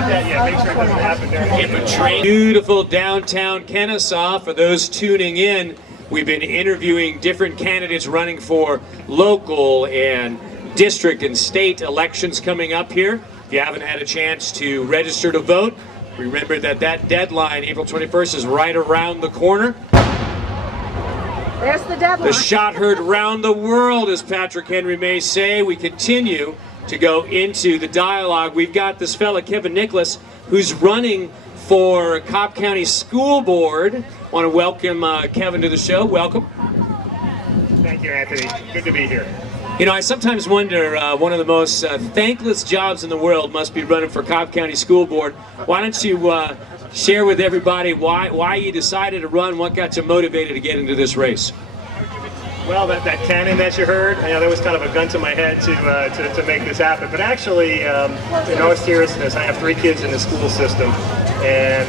get that, yeah, make sure it doesn't happen there. Beautiful downtown Kennesaw. For those tuning in, we've been interviewing different candidates running for local and district and state elections coming up here. If you haven't had a chance to register to vote, remember that deadline, April 21st, is right around the corner. There's the deadline. The shot heard round the world, as Patrick Henry may say. We continue to go into the dialogue. We've got this fella, Kevin Nicholas, who's running for Cobb County School Board. I want to welcome Kevin to the show. Welcome. Thank you, Anthony. Good to be here. You know, I sometimes wonder, one of the most thankless jobs in the world must be running for Cobb County School Board. Why don't you share with everybody why you decided to run, what got you motivated to get into this race? Well, that cannon that you heard, that was kind of a gun to my head to make this happen. But actually, in all seriousness, I have 3 kids in the school system, and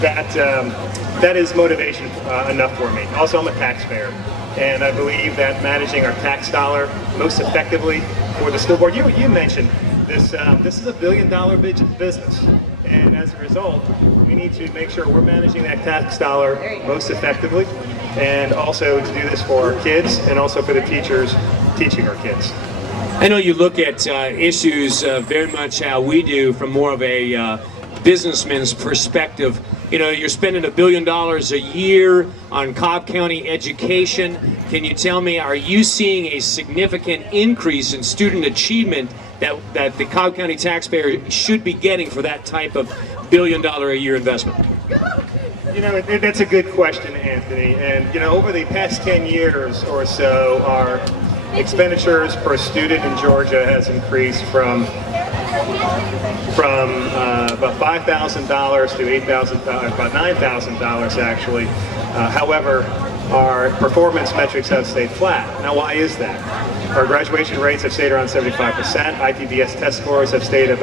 that is motivation enough for me. Also, I'm a taxpayer, and I believe that managing our tax dollar most effectively for the school board. You mentioned this. This is a billion-dollar business, and as a result, we need to make sure we're managing that tax dollar most effectively, and also to do this for our kids and also for the teachers teaching our kids. I know you look at issues very much how we do from more of a businessman's perspective. You know, you're spending $1 billion a year on Cobb County education. Can you tell me, are you seeing a significant increase in student achievement that the Cobb County taxpayer should be getting for that type of $1 billion a year investment? You know, that's a good question, Anthony. And, over the past 10 years or so, our expenditures per student in Georgia has increased from about $5,000 to $8,000, about $9,000 actually. However, our performance metrics have stayed flat. Now, why is that? Our graduation rates have stayed around 75%. ITBS test scores have stayed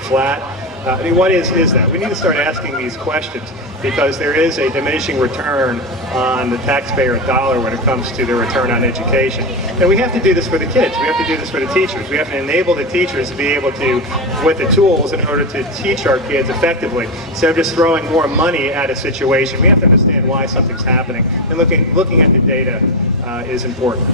flat. I mean, what is that? We need to start asking these questions, because there is a diminishing return on the taxpayer dollar when it comes to the return on education. And we have to do this for the kids. We have to do this for the teachers. We have to enable the teachers to be able to, with the tools in order to teach our kids effectively. Instead of just throwing more money at a situation, we have to understand why something's happening. And looking at the data is important.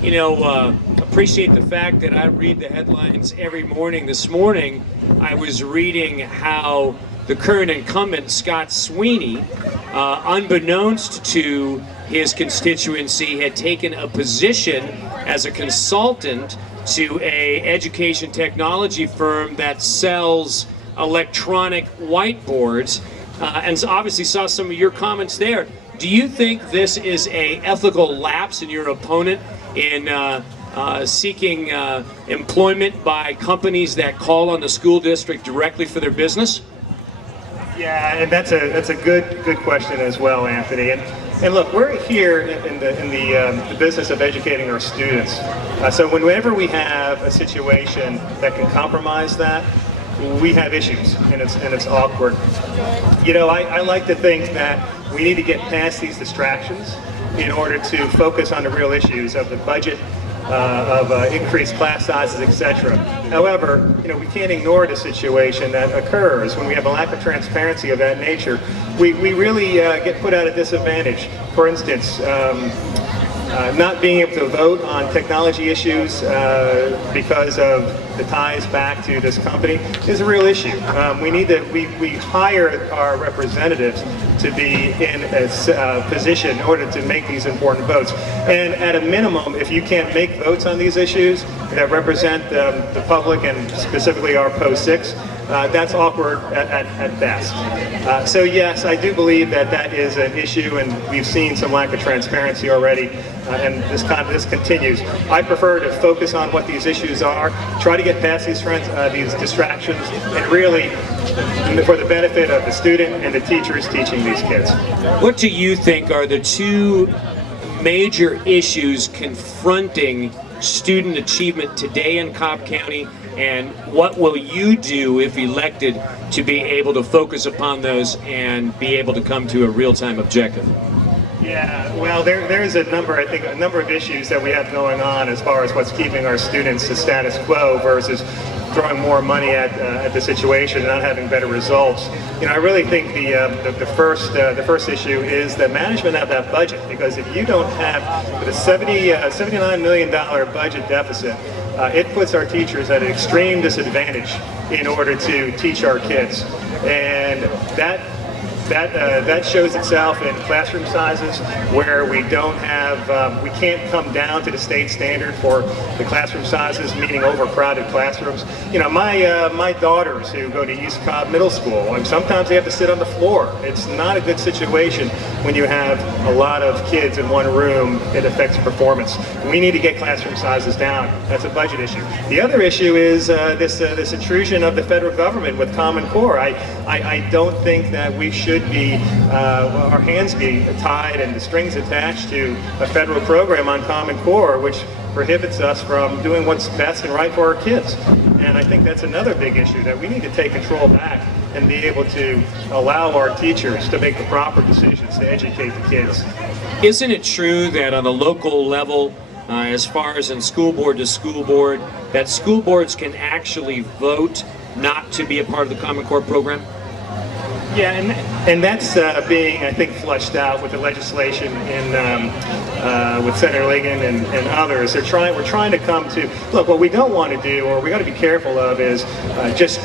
You know, appreciate the fact that I read the headlines every morning. This morning, I was reading how the current incumbent, Scott Sweeney, unbeknownst to his constituency, had taken a position as a consultant to a education technology firm that sells electronic whiteboards, and obviously saw some of your comments there. Do you think this is a ethical lapse in your opponent in seeking employment by companies that call on the school district directly for their business? Yeah, and that's a good question as well, Anthony. And look, we're here in the business of educating our students. So whenever we have a situation that can compromise that, we have issues, and it's awkward. I like to think that we need to get past these distractions in order to focus on the real issues of the budget, of increased class sizes, etc. However, we can't ignore the situation that occurs when we have a lack of transparency of that nature. We really get put at a disadvantage. For instance, not being able to vote on technology issues because of the ties back to this company is a real issue. We hire our representatives to be in a position in order to make these important votes. And at a minimum, if you can't make votes on these issues that represent the public and specifically our Post 6, that's awkward at best. So yes, I do believe that is an issue, and we've seen some lack of transparency already, and this continues. I prefer to focus on what these issues are, try to get past these distractions, and really for the benefit of the student and the teachers teaching these kids. What do you think are the 2 major issues confronting student achievement today in Cobb County, and what will you do if elected to be able to focus upon those and be able to come to a real-time objective? Yeah, well, there's a number of issues that we have going on as far as what's keeping our students to status quo versus throwing more money at the situation and not having better results. I really think the first issue is the management of that budget, because if you don't have the $79 million budget deficit, it puts our teachers at an extreme disadvantage in order to teach our kids, and that shows itself in classroom sizes where we don't have, we can't come down to the state standard for the classroom sizes, meaning overcrowded classrooms. My daughters who go to East Cobb Middle School, and sometimes they have to sit on the floor. It's not a good situation when you have a lot of kids in one room. It affects performance. We need to get classroom sizes down. That's a budget issue. The other issue is this intrusion of the federal government with Common Core. I don't think that we should be, our hands be tied and the strings attached to a federal program on Common Core, which prohibits us from doing what's best and right for our kids. And I think that's another big issue, that we need to take control back and be able to allow our teachers to make the proper decisions to educate the kids. Isn't it true that on a local level, as far as in school board to school board, that school boards can actually vote not to be a part of the Common Core program? Yeah, and that's being, I think, flushed out with the legislation with Senator Ligon and others. We're trying to come to, look, what we don't want to do, or we got to be careful of, is just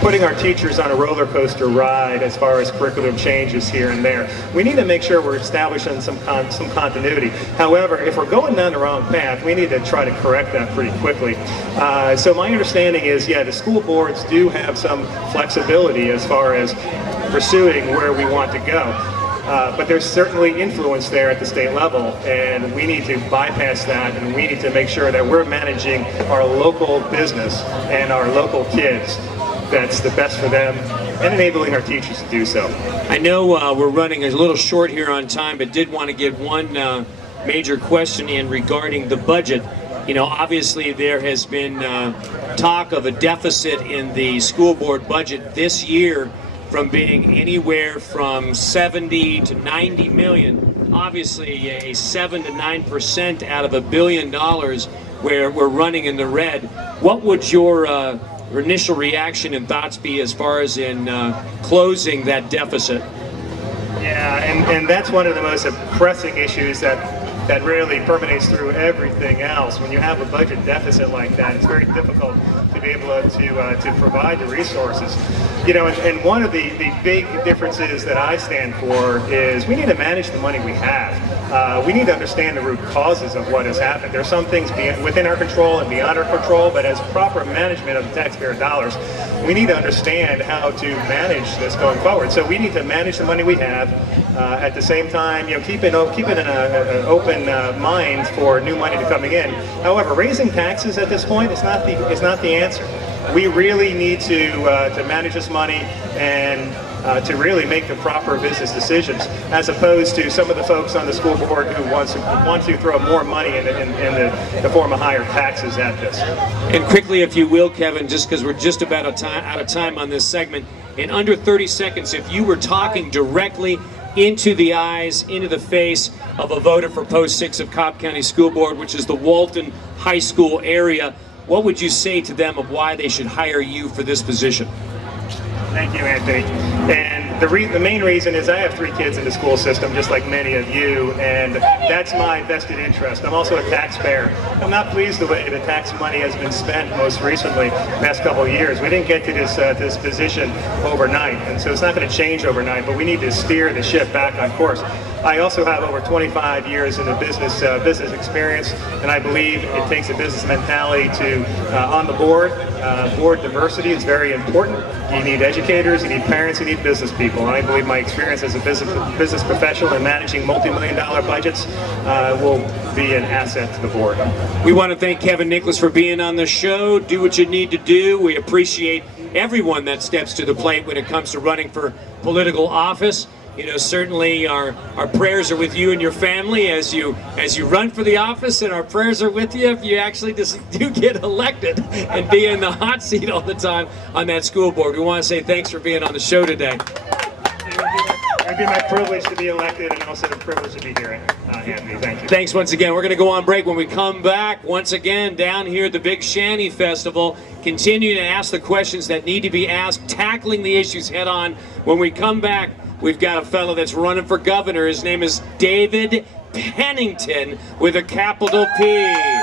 putting our teachers on a roller coaster ride as far as curriculum changes here and there. We need to make sure we're establishing some continuity. However, if we're going down the wrong path, we need to try to correct that pretty quickly. So my understanding is, yeah, the school boards do have some flexibility as far as pursuing where we want to go. But there's certainly influence there at the state level, and we need to bypass that, and we need to make sure that we're managing our local business and our local kids that's the best for them, and enabling our teachers to do so. I know we're running a little short here on time, but did want to get one major question in regarding the budget. Obviously there has been talk of a deficit in the school board budget this year, from being anywhere from 70 to 90 million. Obviously a 7 to 9% out of $1 billion where we're running in the red. What would your initial reaction and thoughts be as far as in closing that deficit? Yeah, and that's one of the most pressing issues that really permeates through everything else. When you have a budget deficit like that, it's very difficult to be able to provide the resources. And one of the big differences that I stand for is we need to manage the money we have. We need to understand the root causes of what has happened. There are some things within our control and beyond our control, but as proper management of the taxpayer dollars, we need to understand how to manage this going forward. So we need to manage the money we have. At the same time, keep an open mind for new money to coming in. However, raising taxes at this point is not the answer. We really need to manage this money and to really make the proper business decisions, as opposed to some of the folks on the school board who want to throw more money in the form of higher taxes at this. And quickly, if you will, Kevin, just because we're just about out of time on this segment, in under 30 seconds, if you were talking directly into the eyes, into the face of a voter for Post 6 of Cobb County School Board, which is the Walton High School area, what would you say to them of why they should hire you for this position? Thank you, Anthony. And the main reason is I have 3 kids in the school system, just like many of you, and that's my vested interest. I'm also a taxpayer. I'm not pleased the way the tax money has been spent most recently, the past couple of years. We didn't get to this position overnight, and so it's not going to change overnight, but we need to steer the ship back on course. I also have over 25 years in the business experience, and I believe it takes a business mentality to on the board. Board diversity is very important. You need educators, you need parents, you need business people. And I believe my experience as a business professional in managing multi-million-dollar budgets will be an asset to the board. We want to thank Kevin Nicholas for being on the show. Do what you need to do. We appreciate everyone that steps to the plate when it comes to running for political office. Certainly our prayers are with you and your family as you run for the office, and our prayers are with you if you actually do get elected and be in the hot seat all the time on that school board. We want to say thanks for being on the show today. We'll been my privilege to be elected and also the privilege to be here, Anthony. Thank you. Thanks once again. We're going to go on break. When we come back, once again, down here at the Big Shanty Festival, continuing to ask the questions that need to be asked, tackling the issues head on. When we come back, we've got a fellow that's running for governor. His name is David Pennington with a capital P.